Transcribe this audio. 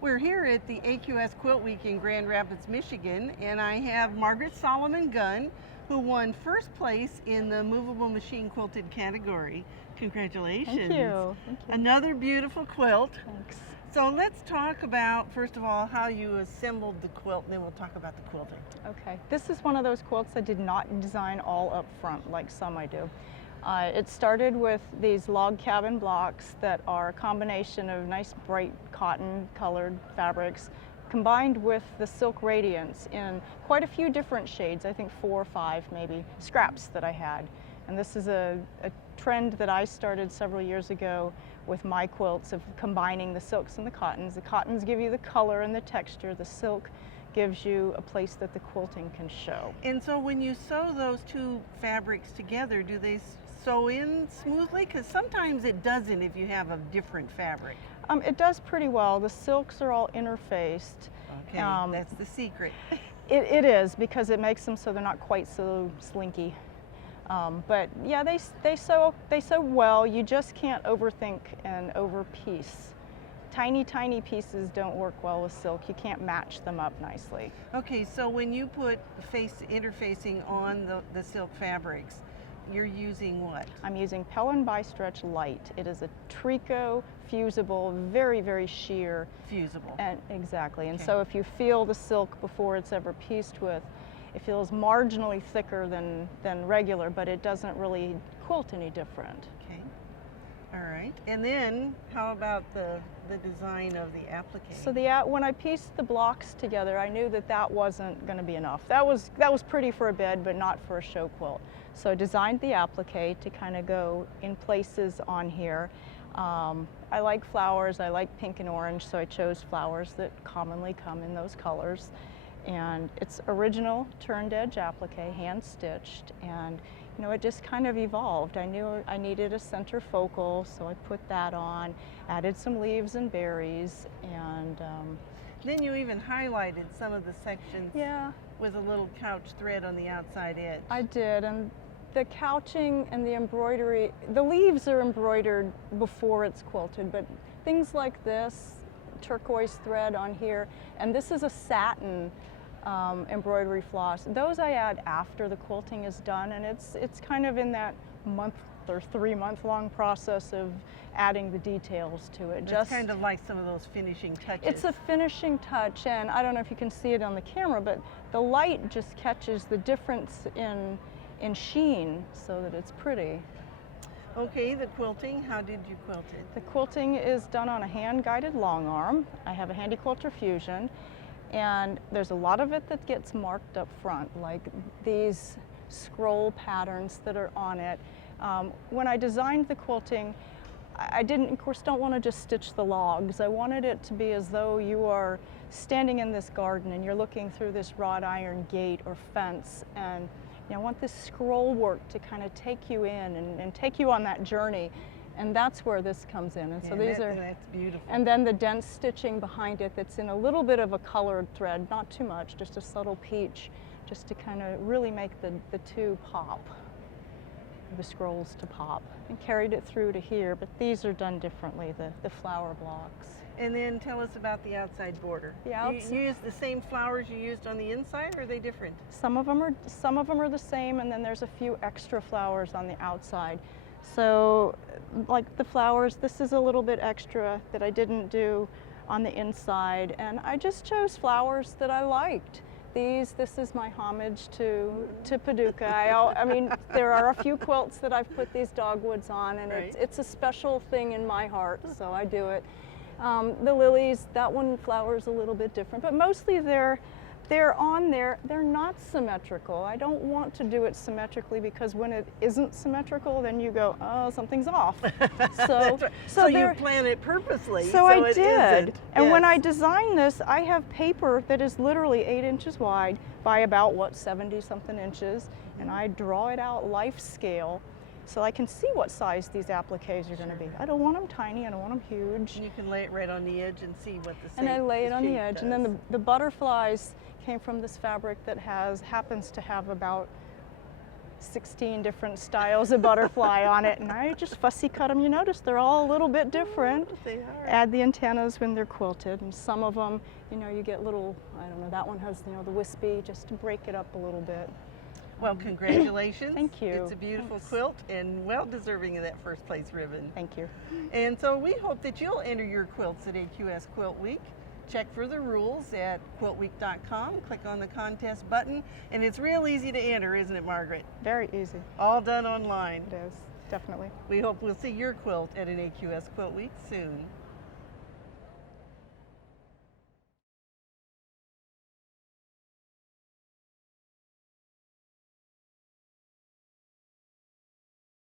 We're here at the AQS Quilt Week in Grand Rapids, Michigan, and I have Margaret Solomon Gunn, who won first place in the Movable Machine Quilted category. Congratulations. Thank you. Thank you. Another beautiful quilt. Thanks. So let's talk about, first of all, how you assembled the quilt, and then we'll talk about the quilting. Okay, this is one of those quilts I did not design all up front like some I do. It started with these log cabin blocks that are a combination of nice bright cotton colored fabrics combined with the silk radiance in quite a few different shades, I think 4 or 5 maybe, scraps that I had. And this is a trend that I started several years ago with my quilts of combining the silks and the cottons. The cottons give you the color and the texture, the silk gives you a place that the quilting can show. And so when you sew those two fabrics together, do they sew in smoothly? Because sometimes it doesn't if you have a different fabric. It does pretty well. The silks are all interfaced. Okay, that's the secret. It is, because it makes them so they're not quite so slinky. But yeah, they sew well. You just can't overthink and overpiece. Tiny pieces don't work well with silk. You can't match them up nicely. Okay, so when you put interfacing on the silk fabrics, you're using what? I'm using Pellin Bi-Stretch Light. It is a tricot, fusible, very sheer. Fusible. And exactly. Okay. And so if you feel the silk before it's ever pieced with, it feels marginally thicker than regular, but it doesn't really quilt any different. Okay. All right. And then how about the design of the applique? So when I pieced the blocks together, I knew that wasn't going to be enough. That was pretty for a bed, but not for a show quilt. So I designed the applique to kind of go in places on here. I like flowers. I like pink and orange, so I chose flowers that commonly come in those colors. And it's original turned edge applique, hand stitched, and you know, it just kind of evolved. I knew I needed a center focal, so I put that on, added some leaves and berries, and then you even highlighted some of the sections, yeah, with a little couch thread on the outside edge. I did, and the couching and the embroidery, the leaves are embroidered before it's quilted, but things like this, turquoise thread on here, and this is a satin embroidery floss. Those I add after the quilting is done, and it's kind of in that month or 3-month long process of adding the details to it. It's just kind of like some of those finishing touches. It's a finishing touch, and I don't know if you can see it on the camera, but the light just catches the difference in sheen so that it's pretty. Okay, the quilting, how did you quilt it? The quilting is done on a hand-guided long arm. I have a Handy Quilter Fusion, and there's a lot of it that gets marked up front, like these scroll patterns that are on it. When I designed the quilting, I didn't, of course, don't want to just stitch the logs. I wanted it to be as though you are standing in this garden and you're looking through this wrought iron gate or fence, and I want this scroll work to kind of take you in and take you on that journey, and that's where this comes in. And so that's beautiful. And then the dense stitching behind it that's in a little bit of a colored thread, not too much, just a subtle peach, just to kind of really make the two pop, the scrolls to pop. And carried it through to here, but these are done differently, the flower blocks. And then tell us about the outside border. Yeah, you use the same flowers you used on the inside, or are they different? Some of them are the same, and then there's a few extra flowers on the outside. So, like the flowers, this is a little bit extra that I didn't do on the inside, and I just chose flowers that I liked. This is my homage to Paducah. I mean, there are a few quilts that I've put these dogwoods on, and right. it's a special thing in my heart, so I do it. The lilies, that one flowers a little bit different, but mostly they're on there. They're not symmetrical. I don't want to do it symmetrically, because when it isn't symmetrical, then you go, oh, something's off. So, right. so you plan it purposely. So I it did. isn't. And yes. when I designed this, I have paper that is literally 8 inches wide by about, 70-something inches, and I draw it out life scale, so I can see what size these appliques are going to be. I don't want them tiny, I don't want them huge. You can lay it right on the edge and see what the shape. And I lay it on the edge, does. and then the butterflies came from this fabric that happens to have about 16 different styles of butterfly on it, and I just fussy cut them. You notice they're all a little bit different. Oh, they are. Add the antennas when they're quilted, and some of them, you know, you get little, I don't know, that one has, you know, the wispy, just to break it up a little bit. Well, congratulations. Thank you. It's a beautiful quilt and well deserving of that first place ribbon. Thank you. And so we hope that you'll enter your quilts at AQS Quilt Week. Check for the rules at quiltweek.com. Click on the contest button, and it's real easy to enter, isn't it, Margaret? Very easy. All done online. It is, definitely. We hope we'll see your quilt at an AQS Quilt Week soon.